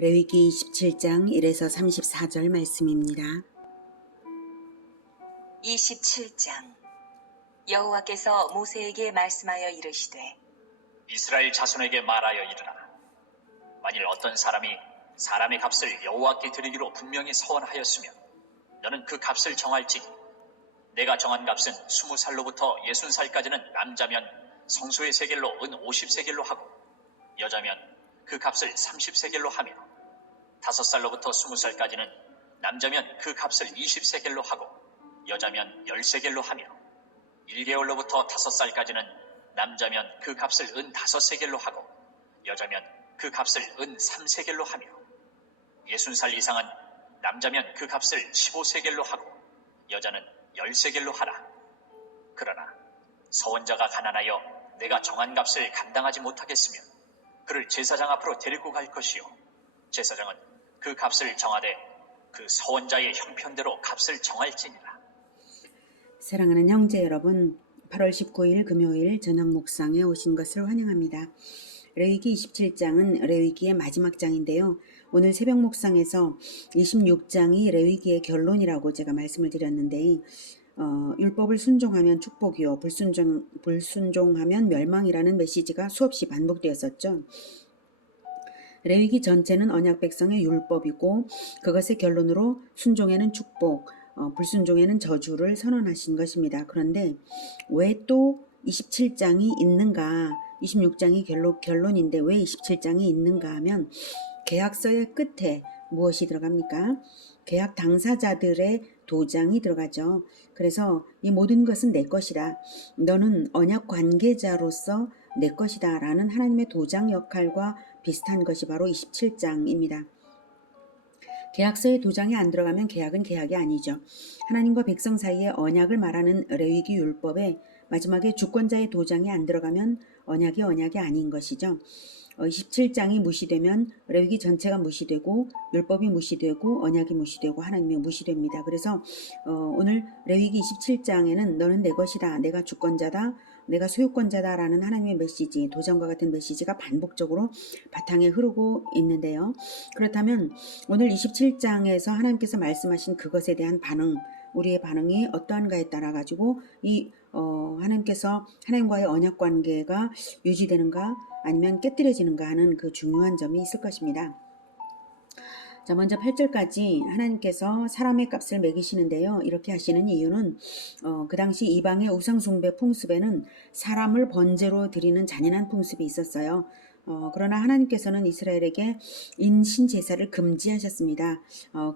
레위기 27장 1에서 34절 말씀입니다. 27장 여호와께서 모세에게 말씀하여 이르시되 이스라엘 자손에게 말하여 이르라. 만일 어떤 사람이 사람의 값을 여호와께 드리기로 분명히 서원하였으면 너는 그 값을 정할지니 내가 정한 값은 20살로부터 60살까지는 남자면 성소의 세겔로 은 50세겔로 하고 여자면 그 값을 30세겔로 하며 5살로부터 20살까지는 남자면 그 값을 20세겔로 하고 여자면 10세겔로 하며 1개월로부터 5살까지는 남자면 그 값을 은 5세겔로 하고 여자면 그 값을 은 3세겔로 하며 60살 이상은 남자면 그 값을 15세겔로 하고 여자는 10세겔로 하라. 그러나 서원자가 가난하여 내가 정한 값을 감당하지 못하겠으면 그를 제사장 앞으로 데리고 갈 것이요 제사장은 그 값을 정하되 그 서원자의 형편대로 값을 정할지니라. 사랑하는 형제 여러분, 8월 19일 금요일 저녁 묵상에 오신 것을 환영합니다. 레위기 27장은 레위기의 마지막 장인데요. 오늘 새벽 묵상에서 26장이 레위기의 결론이라고 제가 말씀을 드렸는데 율법을 순종하면 축복이요 불순종하면 멸망이라는 메시지가 수없이 반복되었었죠. 레위기 전체는 언약 백성의 율법이고 그것의 결론으로 순종에는 축복, 불순종에는 저주를 선언하신 것입니다. 그런데 왜 또 27장이 있는가? 26장이 결론인데 왜 27장이 있는가 하면 계약서의 끝에 무엇이 들어갑니까? 계약 당사자들의 도장이 들어가죠. 그래서 이 모든 것은 내 것이다. 너는 언약 관계자로서 내 것이다 라는 하나님의 도장 역할과 비슷한 것이 바로 27장입니다. 계약서에 도장이 안 들어가면 계약은 계약이 아니죠. 하나님과 백성 사이의 언약을 말하는 레위기 율법에 마지막에 주권자의 도장이 안 들어가면 언약이 아닌 것이죠. 27장이 무시되면 레위기 전체가 무시되고 율법이 무시되고 언약이 무시되고 하나님이 무시됩니다. 그래서 오늘 레위기 27장에는 너는 내 것이다, 내가 주권자다, 내가 소유권자다 라는 하나님의 메시지, 도전과 같은 메시지가 반복적으로 바탕에 흐르고 있는데요. 그렇다면 오늘 27장에서 하나님께서 말씀하신 그것에 대한 반응, 우리의 반응이 어떠한가에 따라 가지고 이 하나님께서 하나님과의 언약 관계가 유지되는가 아니면 깨뜨려지는가 하는 그 중요한 점이 있을 것입니다. 자, 먼저 8절까지 하나님께서 사람의 값을 매기시는데요. 이렇게 하시는 이유는 그 당시 이방의 우상숭배 풍습에는 사람을 번제로 드리는 잔인한 풍습이 있었어요. 그러나 하나님께서는 이스라엘에게 인신 제사를 금지하셨습니다.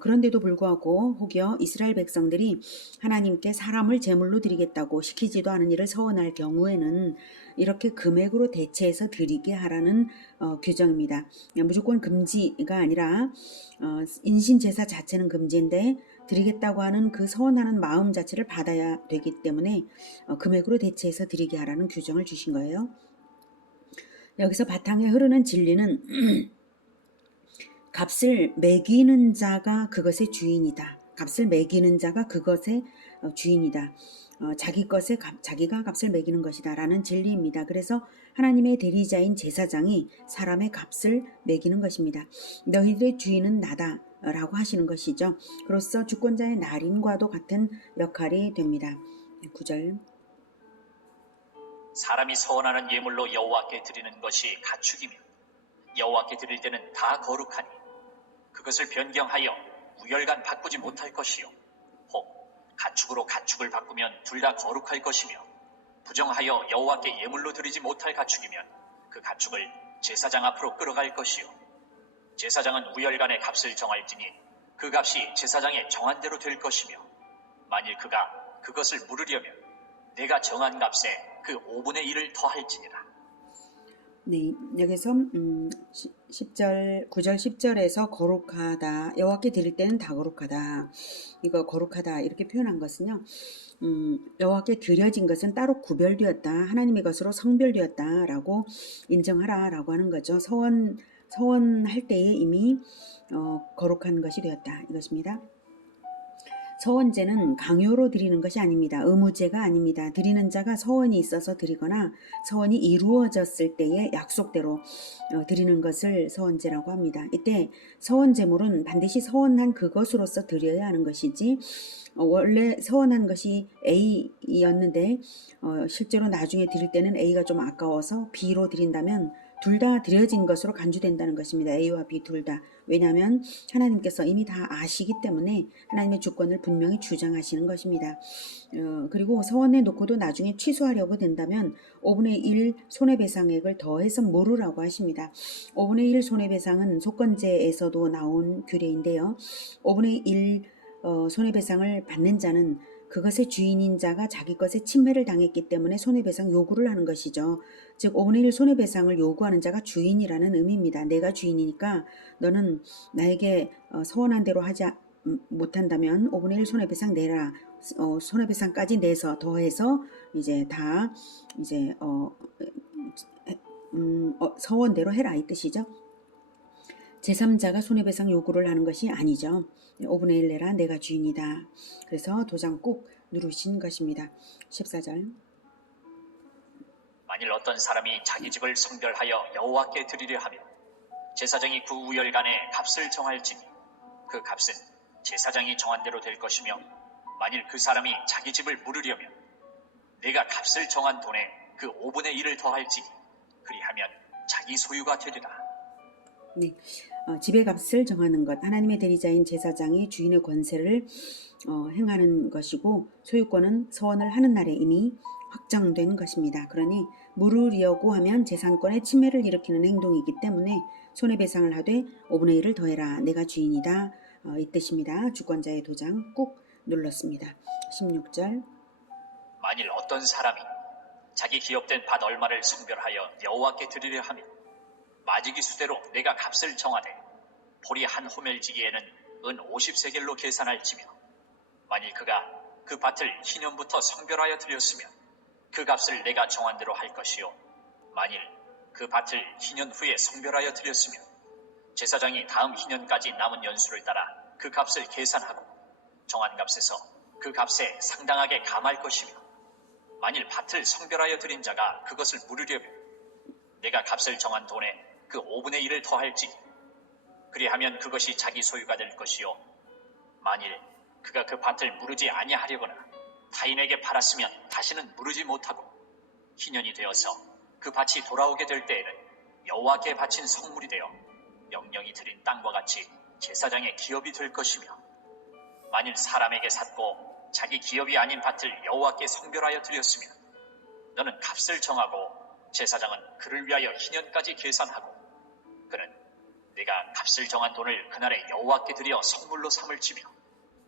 그런데도 불구하고 혹여 이스라엘 백성들이 하나님께 사람을 제물로 드리겠다고 시키지도 않은 일을 서원할 경우에는 이렇게 금액으로 대체해서 드리게 하라는 규정입니다. 무조건 금지가 아니라 인신 제사 자체는 금지인데 드리겠다고 하는 그 서원하는 마음 자체를 받아야 되기 때문에 금액으로 대체해서 드리게 하라는 규정을 주신 거예요. 여기서 바탕에 흐르는 진리는 값을 매기는 자가 그것의 주인이다. 값을 매기는 자가 그것의 주인이다. 자기 것에 자기가 값을 매기는 것이다 라는 진리입니다. 그래서 하나님의 대리자인 제사장이 사람의 값을 매기는 것입니다. 너희들의 주인은 나다 라고 하시는 것이죠. 그로써 주권자의 날인과도 같은 역할이 됩니다. 9절 사람이 서원하는 예물로 여호와께 드리는 것이 가축이며 여호와께 드릴 때는 다 거룩하니 그것을 변경하여 우열간 바꾸지 못할 것이요 혹 가축으로 가축을 바꾸면 둘 다 거룩할 것이며 부정하여 여호와께 예물로 드리지 못할 가축이면 그 가축을 제사장 앞으로 끌어갈 것이요 제사장은 우열간의 값을 정할지니 그 값이 제사장의 정한 대로 될 것이며 만일 그가 그것을 물으려면 내가 정한 값에 그 5분의 1을 더할지니라. 네, 여기서 9절 10절에서 거룩하다, 여호와께 드릴 때는 다 거룩하다, 이거 거룩하다 이렇게 표현한 것은요, 여호와께 드려진 것은 따로 구별되었다, 하나님의 것으로 성별되었다라고 인정하라라고 하는 거죠. 서원할 때에 이미 거룩한 것이 되었다 이것입니다. 서원제는 강요로 드리는 것이 아닙니다. 의무제가 아닙니다. 드리는 자가 서원이 있어서 드리거나 서원이 이루어졌을 때의 약속대로 드리는 것을 서원제라고 합니다. 이때 서원제물은 반드시 서원한 그것으로서 드려야 하는 것이지 원래 서원한 것이 A였는데 실제로 나중에 드릴 때는 A가 좀 아까워서 B로 드린다면 둘 다 드려진 것으로 간주된다는 것입니다. A와 B 둘 다. 왜냐하면 하나님께서 이미 다 아시기 때문에 하나님의 주권을 분명히 주장하시는 것입니다. 그리고 서원해 놓고도 나중에 취소하려고 된다면 5분의 1 손해배상액을 더해서 물으라고 하십니다. 5분의 1 손해배상은 속건제에서도 나온 규례인데요. 5분의 1 손해배상을 받는 자는 그것의 주인인 자가 자기 것에 침해를 당했기 때문에 손해배상 요구를 하는 것이죠. 즉 5분의 1 손해배상을 요구하는 자가 주인이라는 의미입니다. 내가 주인이니까 너는 나에게 서원한 대로 하지 못한다면 5분의 1 손해배상 내라. 손해배상까지 내서 더해서 이제 다 이제 서원대로 해라 이 뜻이죠. 제3자가 손해배상 요구를 하는 것이 아니죠. 5분의 1 내라 내가 주인이다. 그래서 도장 꾹 누르신 것입니다. 14절. 만일 어떤 사람이 자기 집을 성별하여 여호와께 드리려 하면 제사장이 그 우열간에 값을 정할지니 그 값은 제사장이 정한 대로 될 것이며 만일 그 사람이 자기 집을 물으려면 내가 값을 정한 돈에 그 5분의 1을 더할지니 그리하면 자기 소유가 되리라. 네, 집의 값을 정하는 것, 하나님의 대리자인 제사장이 주인의 권세를 행하는 것이고 소유권은 서원을 하는 날에 이미 확정된 것입니다. 그러니 물으려고 하면 재산권에 침해를 일으키는 행동이기 때문에 손해배상을 하되 5분의 1을 더해라. 내가 주인이다. 이 뜻입니다. 주권자의 도장 꾹 눌렀습니다. 16절. 만일 어떤 사람이 자기 기업된 밭 얼마를 성별하여 여호와께 드리려 하면 마지기 수대로 내가 값을 정하되 보리 한 호멜지기에는 은 50세겔로 계산할지며 만일 그가 그 밭을 희년부터 성별하여 드렸으면 그 값을 내가 정한 대로 할 것이요 만일 그 밭을 희년 후에 성별하여 드렸으면 제사장이 다음 희년까지 남은 연수를 따라 그 값을 계산하고 정한 값에서 그 값에 상당하게 감할 것이며 만일 밭을 성별하여 드린 자가 그것을 물으려면 내가 값을 정한 돈에 그 5분의 1을 더할지 그리하면 그것이 자기 소유가 될 것이요 만일 그가 그 밭을 무르지 아니하려거나 타인에게 팔았으면 다시는 무르지 못하고 희년이 되어서 그 밭이 돌아오게 될 때에는 여호와께 바친 성물이 되어 영영이 드린 땅과 같이 제사장의 기업이 될 것이며 만일 사람에게 샀고 자기 기업이 아닌 밭을 여호와께 성별하여 드렸으면 너는 값을 정하고 제사장은 그를 위하여 희년까지 계산하고 그는 내가 값을 정한 돈을 그날에 여호와께 드려 성물로 삼을지며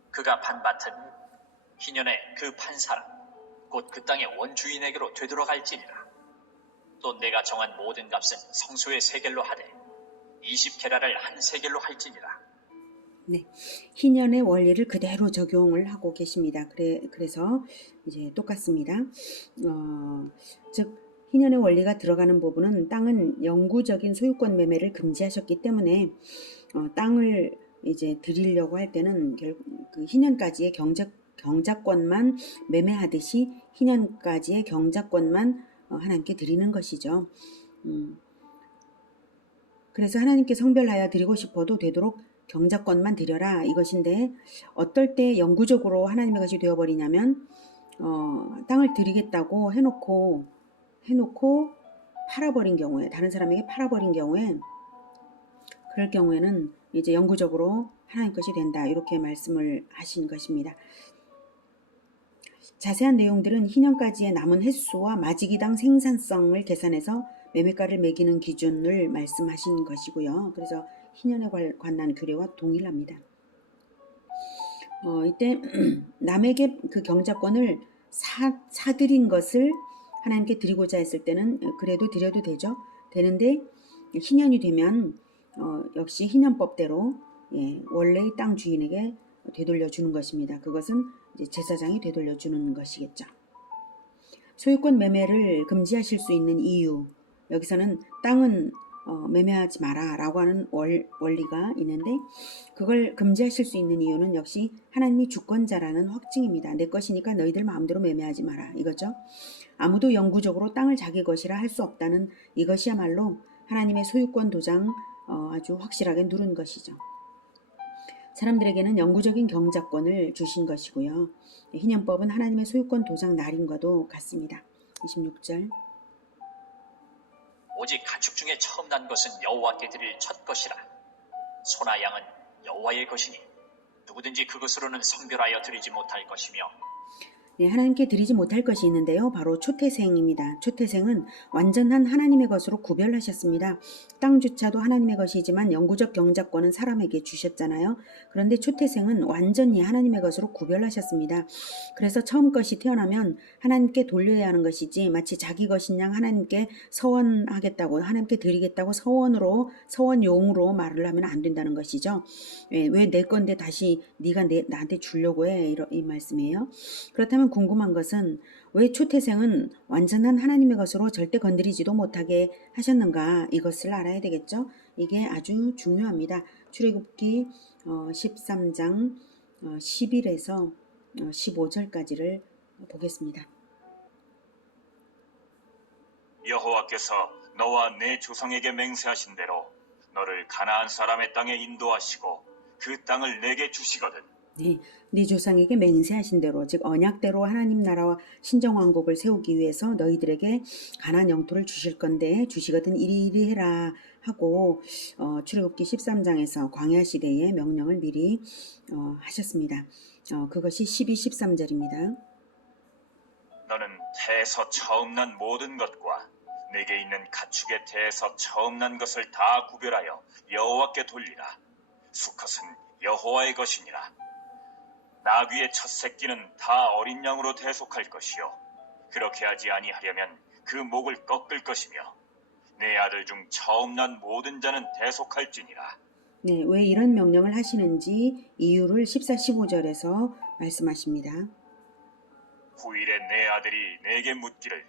그가 판 밭은 희년에 그 판 사람 곧 그 땅의 원주인에게로 되돌아갈지니라. 또 내가 정한 모든 값은 성소의 세겔로 하되 20게라를 한 세겔로 할지니라. 네, 희년의 원리를 그대로 적용을 하고 계십니다. 그래서 이제 똑같습니다. 즉 희년의 원리가 들어가는 부분은 땅은 영구적인 소유권 매매를 금지하셨기 때문에 땅을 이제 드리려고 할 때는 그 희년까지의 경작권만 매매하듯이 희년까지의 경작권만 하나님께 드리는 것이죠. 그래서 하나님께 성별하여 드리고 싶어도 되도록 경작권만 드려라 이것인데 어떨 때 영구적으로 하나님의 것이 되어버리냐면 땅을 드리겠다고 해놓고 팔아버린 경우에 다른 사람에게 팔아버린 경우에 그럴 경우에는 이제 영구적으로 하나님 것이 된다 이렇게 말씀을 하신 것입니다. 자세한 내용들은 희년까지의 남은 횟수와 마지기당 생산성을 계산해서 매매가를 매기는 기준을 말씀하신 것이고요. 그래서 희년에 관한 규례와 동일합니다. 이때 남에게 그 경작권을 사들인 것을 하나님께 드리고자 했을 때는 그래도 드려도 되는데 희년이 되면 역시 희년법대로 원래의 땅 주인에게 되돌려 주는 것입니다. 그것은 이제 제사장이 되돌려 주는 것이겠죠. 소유권 매매를 금지하실 수 있는 이유 여기서는 땅은 매매하지 마라라고 하는 원리가 있는데 그걸 금지하실 수 있는 이유는 역시 하나님이 주권자라는 확증입니다. 내 것이니까 너희들 마음대로 매매하지 마라 이거죠. 아무도 영구적으로 땅을 자기 것이라 할 수 없다는 이것이야말로 하나님의 소유권 도장 아주 확실하게 누른 것이죠. 사람들에게는 영구적인 경작권을 주신 것이고요. 희년법은 하나님의 소유권 도장 날인과도 같습니다. 26절. 오직 가축 중에 처음 난 것은 여호와께 드릴 첫 것이라. 소나 양은 여호와의 것이니 누구든지 그것으로는 성별하여 드리지 못할 것이며. 네, 하나님께 드리지 못할 것이 있는데요. 바로 초태생입니다. 초태생은 완전한 하나님의 것으로 구별하셨습니다. 땅주차도 하나님의 것이지만 영구적 경작권은 사람에게 주셨잖아요. 그런데 초태생은 완전히 하나님의 것으로 구별하셨습니다. 그래서 처음 것이 태어나면 하나님께 돌려야 하는 것이지 마치 자기 것인 양 하나님께 서원하겠다고 하나님께 드리겠다고 서원용으로 말을 하면 안 된다는 것이죠. 왜 내 건데 다시 네가 나한테 주려고 해? 이 말씀이에요. 그렇다면 궁금한 것은 왜 초태생은 완전한 하나님의 것으로 절대 건드리지도 못하게 하셨는가? 이것을 알아야 되겠죠? 이게 아주 중요합니다. 출애굽기 13장 10일에서 15절까지를 보겠습니다. 여호와께서 너와 내 조상에게 맹세하신 대로 너를 가나안 사람의 땅에 인도하시고 그 땅을 내게 주시거든. 네 조상에게 맹세하신 대로 즉 언약대로 하나님 나라와 신정왕국을 세우기 위해서 너희들에게 가나안 영토를 주실 건데 주시거든 이리 해라 하고 출애굽기 13장에서 광야 시대의 명령을 미리 하셨습니다. 그것이 12, 13절입니다. 너는 태에서 처음 난 모든 것과 내게 있는 가축의 태에서 처음 난 것을 다 구별하여 여호와께 돌리라. 수컷은 여호와의 것이니라. 나귀의 첫 새끼는 다 어린 양으로 대속할 것이요 그렇게 하지 아니하려면 그 목을 꺾을 것이며 내 아들 중 처음 난 모든 자는 대속할지니라. 네, 왜 이런 명령을 하시는지 이유를 14, 15절에서 말씀하십니다. 후일에 내 아들이 내게 묻기를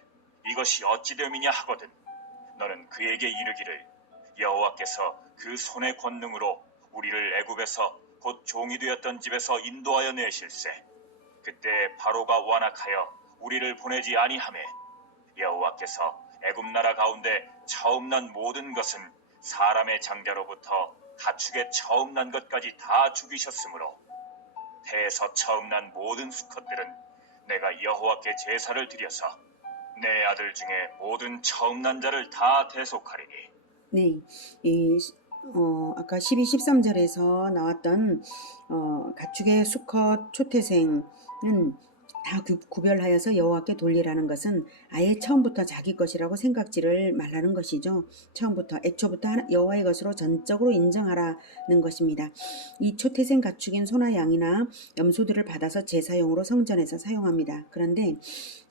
이것이 어찌 됨이냐 하거든 너는 그에게 이르기를 여호와께서 그 손의 권능으로 우리를 애굽에서 곧 종이 되었던 집에서 인도하여 내실세. 그때 바로가 완악하여 우리를 보내지 아니하매 여호와께서 애굽 나라 가운데 처음 난 모든 것은 사람의 장자로부터 가축의 처음 난 것까지 다 죽이셨으므로 태에서 처음 난 모든 수컷들은 내가 여호와께 제사를 드려서 내 아들 중에 모든 처음 난 자를 다 대속하리니. 네, 아까 12, 13절에서 나왔던 가축의 수컷 초태생은 다 구별하여서 여호와께 돌리라는 것은 아예 처음부터 자기 것이라고 생각지를 말라는 것이죠. 처음부터 애초부터 여호와의 것으로 전적으로 인정하라는 것입니다. 이 초태생 가축인 소나 양이나 염소들을 받아서 제사용으로 성전에서 사용합니다. 그런데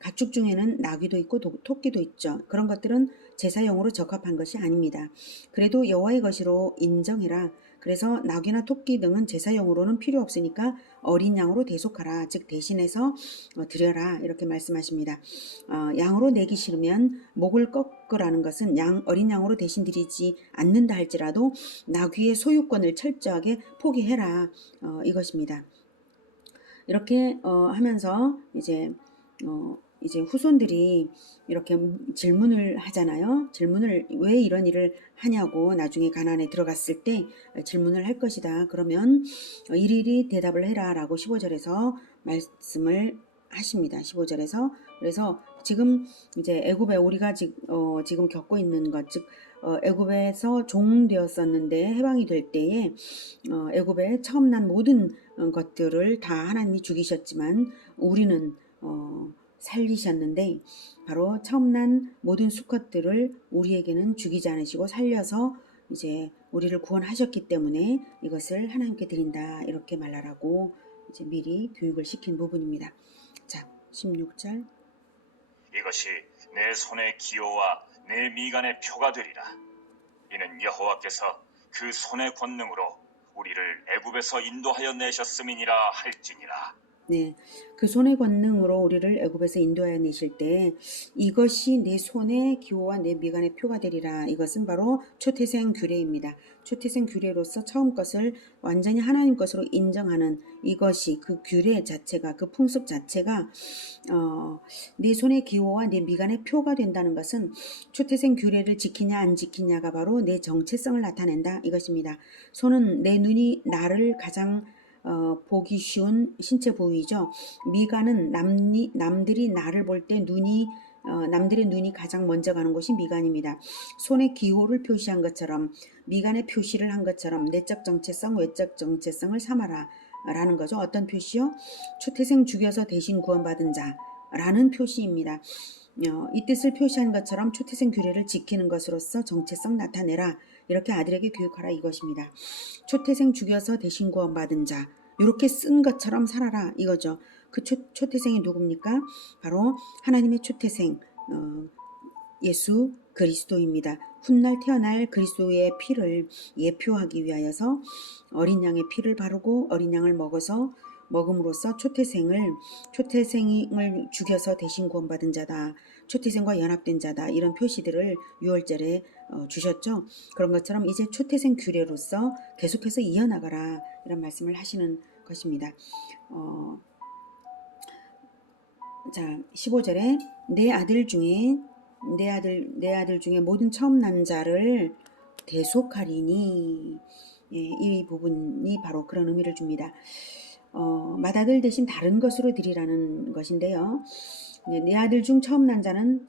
가축 중에는 나귀도 있고 토끼도 있죠. 그런 것들은 제사용으로 적합한 것이 아닙니다. 그래도 여호와의 것으로 인정해라. 그래서 나귀나 토끼 등은 제사용으로는 필요 없으니까 어린 양으로 대속하라. 즉 대신해서 드려라. 이렇게 말씀하십니다. 양으로 내기 싫으면 목을 꺾으라는 것은 어린 양으로 대신 드리지 않는다 할지라도 나귀의 소유권을 철저하게 포기해라. 이것입니다. 이렇게 하면서 이제 후손들이 이렇게 질문을 하잖아요. 질문을 왜 이런 일을 하냐고 나중에 가나안에 들어갔을 때 질문을 할 것이다. 그러면 일일이 대답을 해라 라고 15절에서 말씀을 하십니다. 15절에서 그래서 지금 이제 애굽에 우리가 지금 겪고 있는 것, 즉 애굽에서 종 되었었는데 해방이 될 때에 애굽에 처음 난 모든 것들을 다 하나님이 죽이셨지만 우리는 살리셨는데 바로 처음 난 모든 수컷들을 우리에게는 죽이지 않으시고 살려서 이제 우리를 구원하셨기 때문에 이것을 하나님께 드린다 이렇게 말하라고 이제 미리 교육을 시킨 부분입니다. 자, 16절. 이것이 내 손의 기호와 내 미간의 표가 되리라. 이는 여호와께서 그 손의 권능으로 우리를 애굽에서 인도하여 내셨음이니라 할지니라. 네, 그 손의 권능으로 우리를 애굽에서 인도하여 내실 때 이것이 내 손의 기호와 내 미간의 표가 되리라. 이것은 바로 초태생 규례입니다. 초태생 규례로서 처음 것을 완전히 하나님 것으로 인정하는 이것이 그 규례 자체가 그 풍습 자체가 내 손의 기호와 내 미간의 표가 된다는 것은 초태생 규례를 지키냐 안 지키냐가 바로 내 정체성을 나타낸다 이것입니다. 손은 내 눈이 나를 가장 보기 쉬운 신체 부위죠. 미간은 남들이 나를 볼 때 남들의 눈이 가장 먼저 가는 곳이 미간입니다. 손의 기호를 표시한 것처럼 미간의 표시를 한 것처럼 내적 정체성, 외적 정체성을 삼아라 라는 거죠. 어떤 표시요? 초태생 죽여서 대신 구원받은 자라는 표시입니다. 이 뜻을 표시한 것처럼 초태생 규례를 지키는 것으로서 정체성 나타내라. 이렇게 아들에게 교육하라 이것입니다. 초태생 죽여서 대신 구원받은 자 이렇게 쓴 것처럼 살아라 이거죠. 그 초태생이 누굽니까? 바로 하나님의 초태생 예수 그리스도입니다. 훗날 태어날 그리스도의 피를 예표하기 위하여서 어린 양의 피를 바르고 어린 양을 먹음으로써 초태생을 죽여서 대신 구원받은 자다. 초태생과 연합된 자다. 이런 표시들을 6월절에 주셨죠. 그런 것처럼 이제 초태생 규례로서 계속해서 이어나가라. 이런 말씀을 하시는 것입니다. 자, 15절에 내 아들 중에 모든 처음 난 자를 대속하리니. 예, 이 부분이 바로 그런 의미를 줍니다. 맏아들 대신 다른 것으로 드리라는 것인데요. 내 아들 중 처음 난 자는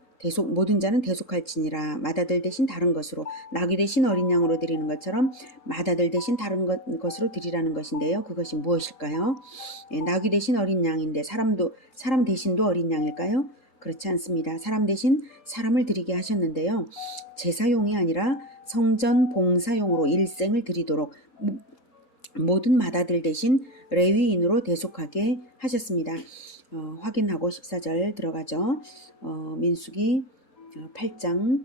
모든 자는 대속할지니라. 맏아들 대신 다른 것으로, 나귀 대신 어린 양으로 드리는 것처럼 맏아들 대신 다른 것으로 드리라는 것인데요. 그것이 무엇일까요? 예, 나귀 대신 어린 양인데 사람 대신도 어린 양일까요? 그렇지 않습니다. 사람 대신 사람을 드리게 하셨는데요. 제사용이 아니라 성전 봉사용으로 일생을 드리도록 모든 맏아들 대신 레위인으로 대속하게 하셨습니다. 확인하고 14절 들어가죠. 민수기 8장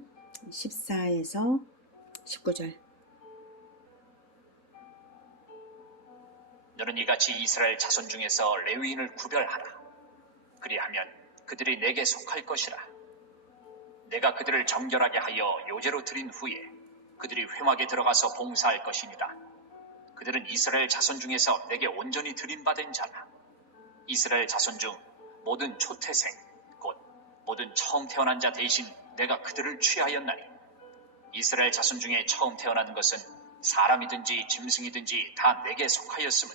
14에서 19절. 너는 이같이 이스라엘 자손 중에서 레위인을 구별하라. 그리하면 그들이 내게 속할 것이라. 내가 그들을 정결하게 하여 요제로 드린 후에 그들이 회막에 들어가서 봉사할 것이니라. 그들은 이스라엘 자손 중에서 내게 온전히 드림받은 자라. 이스라엘 자손 중 모든 초태생 곧 모든 처음 태어난 자 대신 내가 그들을 취하였나니 이스라엘 자손 중에 처음 태어난 것은 사람이든지 짐승이든지 다 내게 속하였음은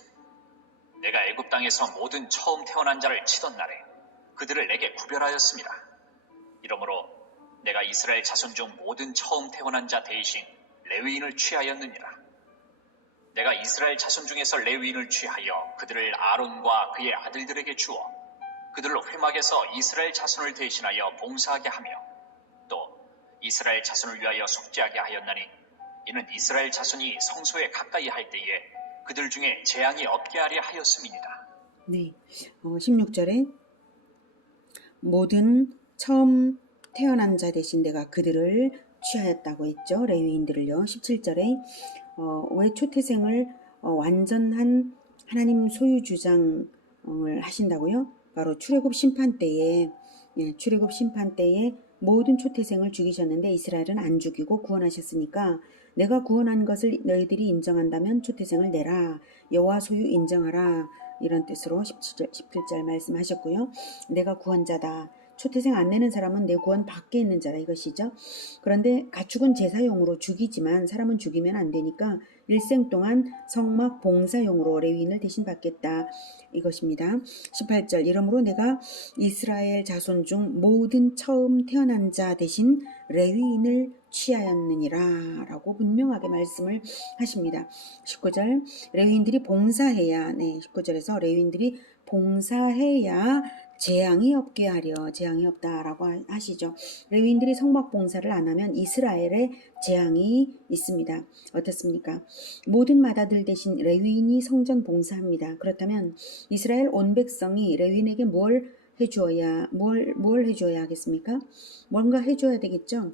내가 애굽 땅에서 모든 처음 태어난 자를 치던 날에 그들을 내게 구별하였습니다. 이러므로 내가 이스라엘 자손 중 모든 처음 태어난 자 대신 레위인을 취하였느니라. 내가 이스라엘 자손 중에서 레위인을 취하여 그들을 아론과 그의 아들들에게 주어 그들로 회막에서 이스라엘 자손을 대신하여 봉사하게 하며 또 이스라엘 자손을 위하여 속죄하게 하였나니 이는 이스라엘 자손이 성소에 가까이 할 때에 그들 중에 재앙이 없게 하려 하였음이니라. 네, 16절에 모든 처음 태어난 자 대신 내가 그들을 취하였다고 했죠. 레위인들을요. 17절에 왜 초태생을 완전한 하나님 소유주장을 하신다고요? 바로 출애굽 심판 때에 모든 초태생을 죽이셨는데 이스라엘은 안 죽이고 구원하셨으니까 내가 구원한 것을 너희들이 인정한다면 초태생을 내라. 여호와 소유 인정하라. 이런 뜻으로 17절 말씀하셨고요. 내가 구원자다. 초태생 안 내는 사람은 내 구원 밖에 있는 자라 이것이죠. 그런데 가축은 제사용으로 죽이지만 사람은 죽이면 안 되니까 일생 동안 성막 봉사용으로 레위인을 대신 받겠다 이것입니다. 18절 이러므로 내가 이스라엘 자손 중 모든 처음 태어난 자 대신 레위인을 취하였느니라 라고 분명하게 말씀을 하십니다. 19절 레위인들이 봉사해야 19절에서 레위인들이 봉사해야 재앙이 없게 하려 재앙이 없다라고 하시죠. 레위인들이 성막 봉사를 안 하면 이스라엘에 재앙이 있습니다. 어떻습니까? 모든 맏아들 대신 레위인이 성전 봉사합니다. 그렇다면 이스라엘 온 백성이 레위인에게 뭘 해주어야 하겠습니까? 뭔가 해줘야 되겠죠.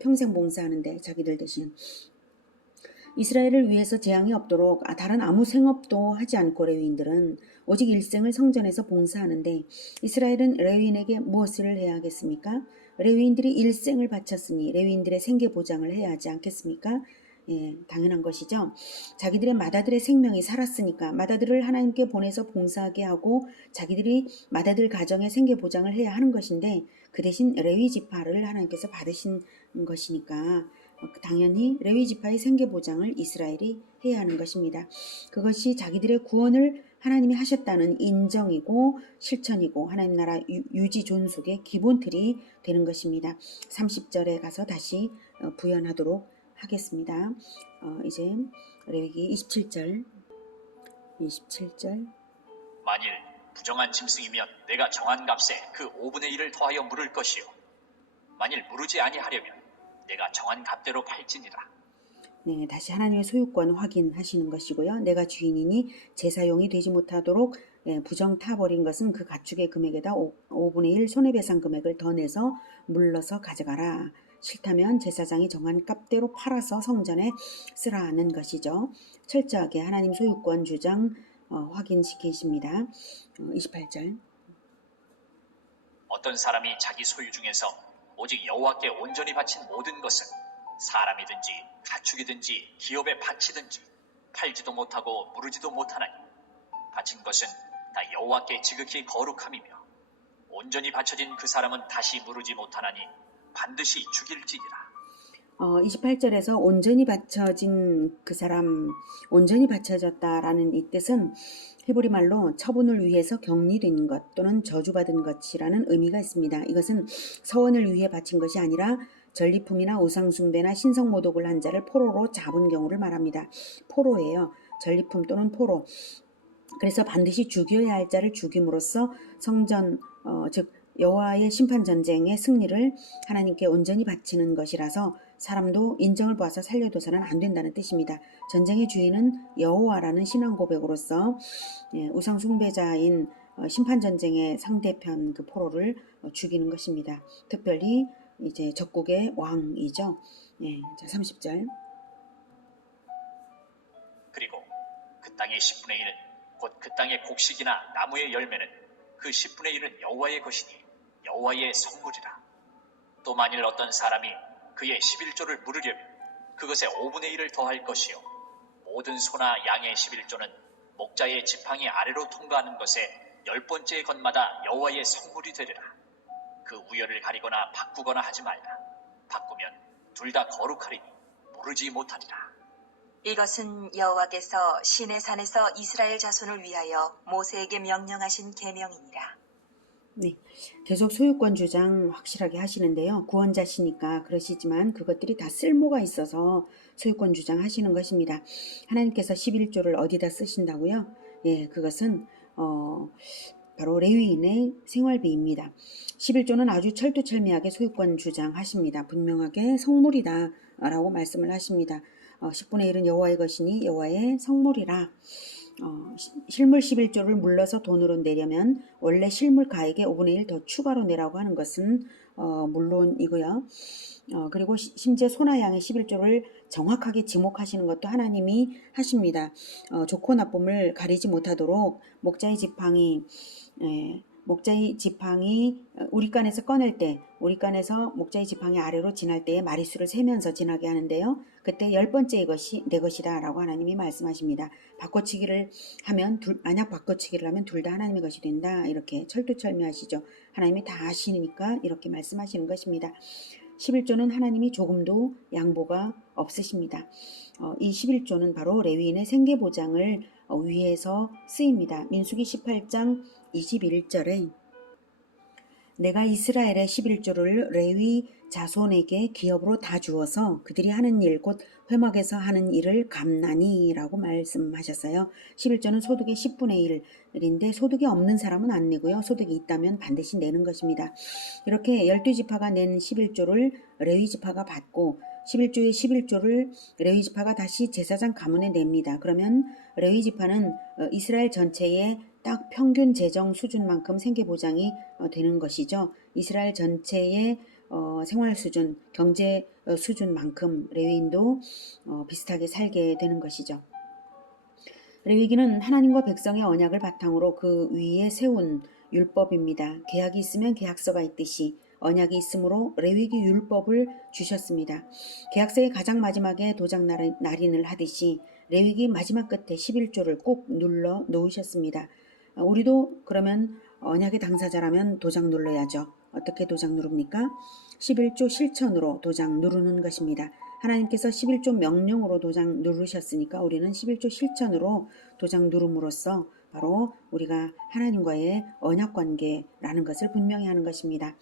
평생 봉사하는데 자기들 대신 이스라엘을 위해서 재앙이 없도록 다른 아무 생업도 하지 않고 레위인들은 오직 일생을 성전에서 봉사하는데 이스라엘은 레위인에게 무엇을 해야 하겠습니까? 레위인들이 일생을 바쳤으니 레위인들의 생계 보장을 해야 하지 않겠습니까? 예, 당연한 것이죠. 자기들의 맏아들의 생명이 살았으니까 맏아들을 하나님께 보내서 봉사하게 하고 자기들이 맏아들 가정의 생계 보장을 해야 하는 것인데 그 대신 레위 지파를 하나님께서 받으신 것이니까 당연히 레위 지파의 생계 보장을 이스라엘이 해야 하는 것입니다. 그것이 자기들의 구원을 하나님이 하셨다는 인정이고 실천이고 하나님 나라 유지 존속의 기본 틀이 되는 것입니다. 30절에 가서 다시 부연하도록 하겠습니다. 이제 레위기 27절 만일 부정한 짐승이면 내가 정한 값에 그 5분의 1을 더하여 물을 것이요 만일 무르지 아니하려면 내가 정한 값대로 팔지니라. 네, 다시 하나님의 소유권 확인하시는 것이고요. 내가 주인이니 제사용이 되지 못하도록 부정 타버린 것은 그 가축의 금액에다 5분의 1 손해배상 금액을 더 내서 물러서 가져가라. 싫다면 제사장이 정한 값대로 팔아서 성전에 쓰라는 것이죠. 철저하게 하나님 소유권 주장 확인시키십니다. 28절 어떤 사람이 자기 소유 중에서 오직 여호와께 온전히 바친 모든 것은 사람이든지 가축이든지 기업의 밭이든지 팔지도 못하고 무르지도 못하나니 바친 것은 다 여호와께 지극히 거룩함이며 온전히 바쳐진 그 사람은 다시 무르지 못하나니 반드시 죽일지니라. 28절에서 온전히 바쳐진 그 사람, 온전히 바쳐졌다라는 이 뜻은 히브리 말로 처분을 위해서 격리된 것 또는 저주받은 것이라는 의미가 있습니다. 이것은 서원을 위해 바친 것이 아니라 전리품이나 우상숭배나 신성모독을 한 자를 포로로 잡은 경우를 말합니다. 포로예요. 전리품 또는 포로. 그래서 반드시 죽여야 할 자를 죽임으로써 성전, 즉 여호와의 심판 전쟁의 승리를 하나님께 온전히 바치는 것이라서 사람도 인정을 보아서 살려둬서는 안 된다는 뜻입니다. 전쟁의 주인은 여호와라는 신앙 고백으로서 우상 숭배자인 심판 전쟁의 상대편 그 포로를 죽이는 것입니다. 특별히 이제 적국의 왕이죠. 자 30절. 그리고 그 땅의 10분의 1은 곧 그 땅의 곡식이나 나무의 열매는 그 10분의 1은 여호와의 것이니 여호와의 선물이라. 또 만일 어떤 사람이 그의 11조를 물으려면 그것에 5분의 1을 더할 것이요 모든 소나 양의 11조는 목자의 지팡이 아래로 통과하는 것에 10번째 것마다 여호와의 선물이 되리라. 그 우열을 가리거나 바꾸거나 하지 말라. 바꾸면 둘 다 거룩하리니 모르지 못하리라. 이것은 여호와께서 시내산에서 이스라엘 자손을 위하여 모세에게 명령하신 계명이니라. 네, 계속 소유권 주장 확실하게 하시는데요. 구원자시니까 그러시지만 그것들이 다 쓸모가 있어서 소유권 주장하시는 것입니다. 하나님께서 11조를 어디다 쓰신다고요? 예, 그것은 바로 레위인의 생활비입니다. 11조는 아주 철두철미하게 소유권 주장하십니다. 분명하게 성물이다 라고 말씀을 하십니다. 10분의 1은 여호와의 것이니 여호와의 성물이라. 실물 11조를 물러서 돈으로 내려면 원래 실물가액의 5분의 1 더 추가로 내라고 하는 것은 물론이고요. 그리고 심지어 소나 양의 11조를 정확하게 지목하시는 것도 하나님이 하십니다. 좋고 나쁨을 가리지 못하도록 목자의 지팡이 우리간에서 꺼낼 때 우리간에서 목자의 지팡이 아래로 지날 때에 마리수를 세면서 지나게 하는데요. 그때 10번째 것이 내 것이다 라고 하나님이 말씀하십니다. 바꿔치기를 하면 만약 바꿔치기를 하면 둘 다 하나님의 것이 된다. 이렇게 철두철미하시죠. 하나님이 다 아시니까 이렇게 말씀하시는 것입니다. 11조는 하나님이 조금도 양보가 없으십니다. 이 11조는 바로 레위인의 생계보장을 위해서 쓰입니다. 민수기 18장 21절에 내가 이스라엘의 11조를 레위 자손에게 기업으로 다 주어서 그들이 하는 일 곧 회막에서 하는 일을 갚나니 라고 말씀하셨어요. 11조는 소득의 10분의 1인데 소득이 없는 사람은 안 내고요. 소득이 있다면 반드시 내는 것입니다. 이렇게 12지파가 낸 11조를 레위지파가 받고 11조의 11조를 레위지파가 다시 제사장 가문에 냅니다. 그러면 레위지파는 이스라엘 전체의 딱 평균 재정 수준만큼 생계보장이 되는 것이죠. 이스라엘 전체의 생활 수준, 경제 수준만큼 레위인도 비슷하게 살게 되는 것이죠. 레위기는 하나님과 백성의 언약을 바탕으로 그 위에 세운 율법입니다. 계약이 있으면 계약서가 있듯이 언약이 있으므로 레위기 율법을 주셨습니다. 계약서의 가장 마지막에 도장 날인을 하듯이 레위기 마지막 끝에 11조를 꼭 눌러 놓으셨습니다. 우리도 그러면 언약의 당사자라면 도장 눌러야죠. 어떻게 도장 누릅니까? 11조 실천으로 도장 누르는 것입니다. 하나님께서 11조 명령으로 도장 누르셨으니까 우리는 11조 실천으로 도장 누름으로써 바로 우리가 하나님과의 언약관계라는 것을 분명히 하는 것입니다.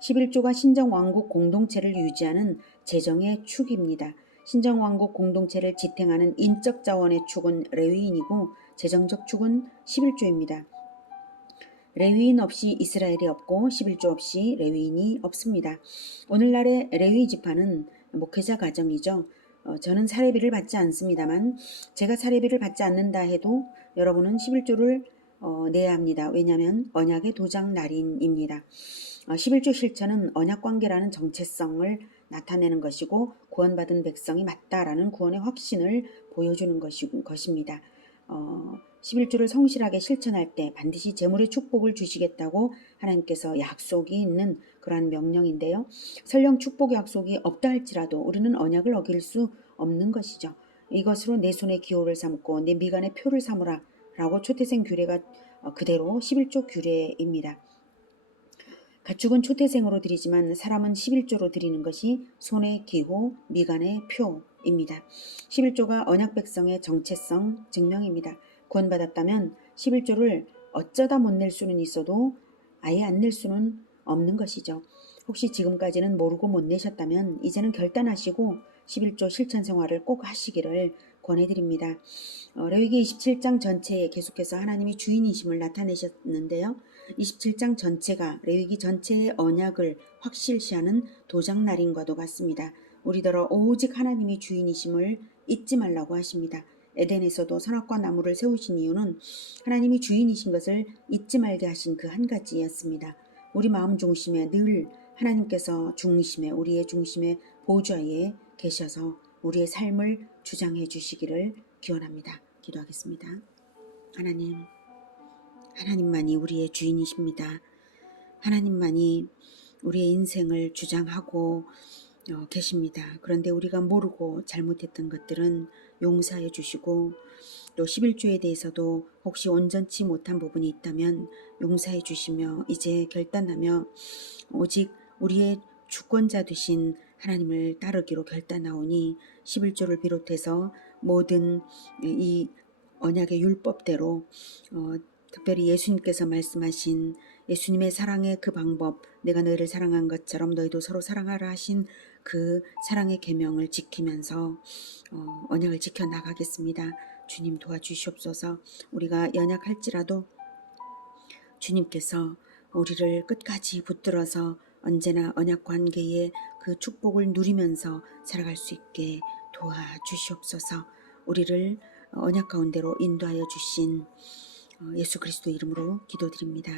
11조가 신정왕국 공동체를 유지하는 재정의 축입니다. 신정왕국 공동체를 지탱하는 인적 자원의 축은 레위인이고 재정적 축은 11조입니다. 레위인 없이 이스라엘이 없고 11조 없이 레위인이 없습니다. 오늘날의 레위 지파는 목회자 가정이죠. 저는 사례비를 받지 않습니다만 제가 사례비를 받지 않는다 해도 여러분은 11조를 내야 합니다. 왜냐하면 언약의 도장 날인입니다. 11조 실천은 언약관계라는 정체성을 나타내는 것이고 구원받은 백성이 맞다라는 구원의 확신을 보여주는 것입니다. 11조를 성실하게 실천할 때 반드시 재물의 축복을 주시겠다고 하나님께서 약속이 있는 그러한 명령인데요. 설령 축복의 약속이 없다 할지라도 우리는 언약을 어길 수 없는 것이죠. 이것으로 내 손에 기호를 삼고 내 미간에 표를 삼으라 라고 초태생 규례가 그대로 11조 규례입니다. 가축은 초태생으로 드리지만 사람은 11조로 드리는 것이 손의 기호, 미간의 표입니다. 11조가 언약 백성의 정체성 증명입니다. 구원받았다면 11조를 어쩌다 못 낼 수는 있어도 아예 안 낼 수는 없는 것이죠. 혹시 지금까지는 모르고 못 내셨다면 이제는 결단하시고 11조 실천 생활을 꼭 하시기를 권해드립니다. 레위기 27장 전체에 계속해서 하나님이 주인이심을 나타내셨는데요. 27장 전체가 레위기 전체의 언약을 확실시하는 도장 날인과도 같습니다. 우리더러 오직 하나님이 주인이심을 잊지 말라고 하십니다. 에덴에서도 선악과 나무를 세우신 이유는 하나님이 주인이신 것을 잊지 말게 하신 그 한 가지였습니다. 우리 마음 중심에 늘 하나님께서 중심에 우리의 중심에 보좌에 계셔서 우리의 삶을 주장해 주시기를 기원합니다. 기도하겠습니다. 하나님만이 우리의 주인이십니다. 하나님만이 우리의 인생을 주장하고 계십니다. 그런데 우리가 모르고 잘못했던 것들은 용서해 주시고 또 11조에 대해서도 혹시 온전치 못한 부분이 있다면 용서해 주시며 이제 결단하며 오직 우리의 주권자 되신 하나님을 따르기로 결단하오니 11조를 비롯해서 모든 이 언약의 율법대로 특별히 예수님께서 말씀하신 예수님의 사랑의 그 방법, 내가 너희를 사랑한 것처럼 너희도 서로 사랑하라 하신 그 사랑의 계명을 지키면서 언약을 지켜나가겠습니다. 주님 도와주시옵소서. 우리가 연약할지라도 주님께서 우리를 끝까지 붙들어서 언제나 언약 관계의 그 축복을 누리면서 살아갈 수 있게 도와주시옵소서. 우리를 언약 가운데로 인도하여 주신 예수 그리스도 이름으로 기도드립니다.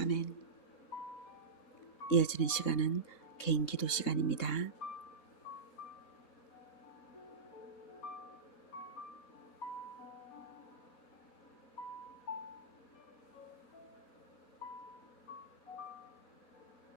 아멘. 이어지는 시간은 개인 기도 시간입니다.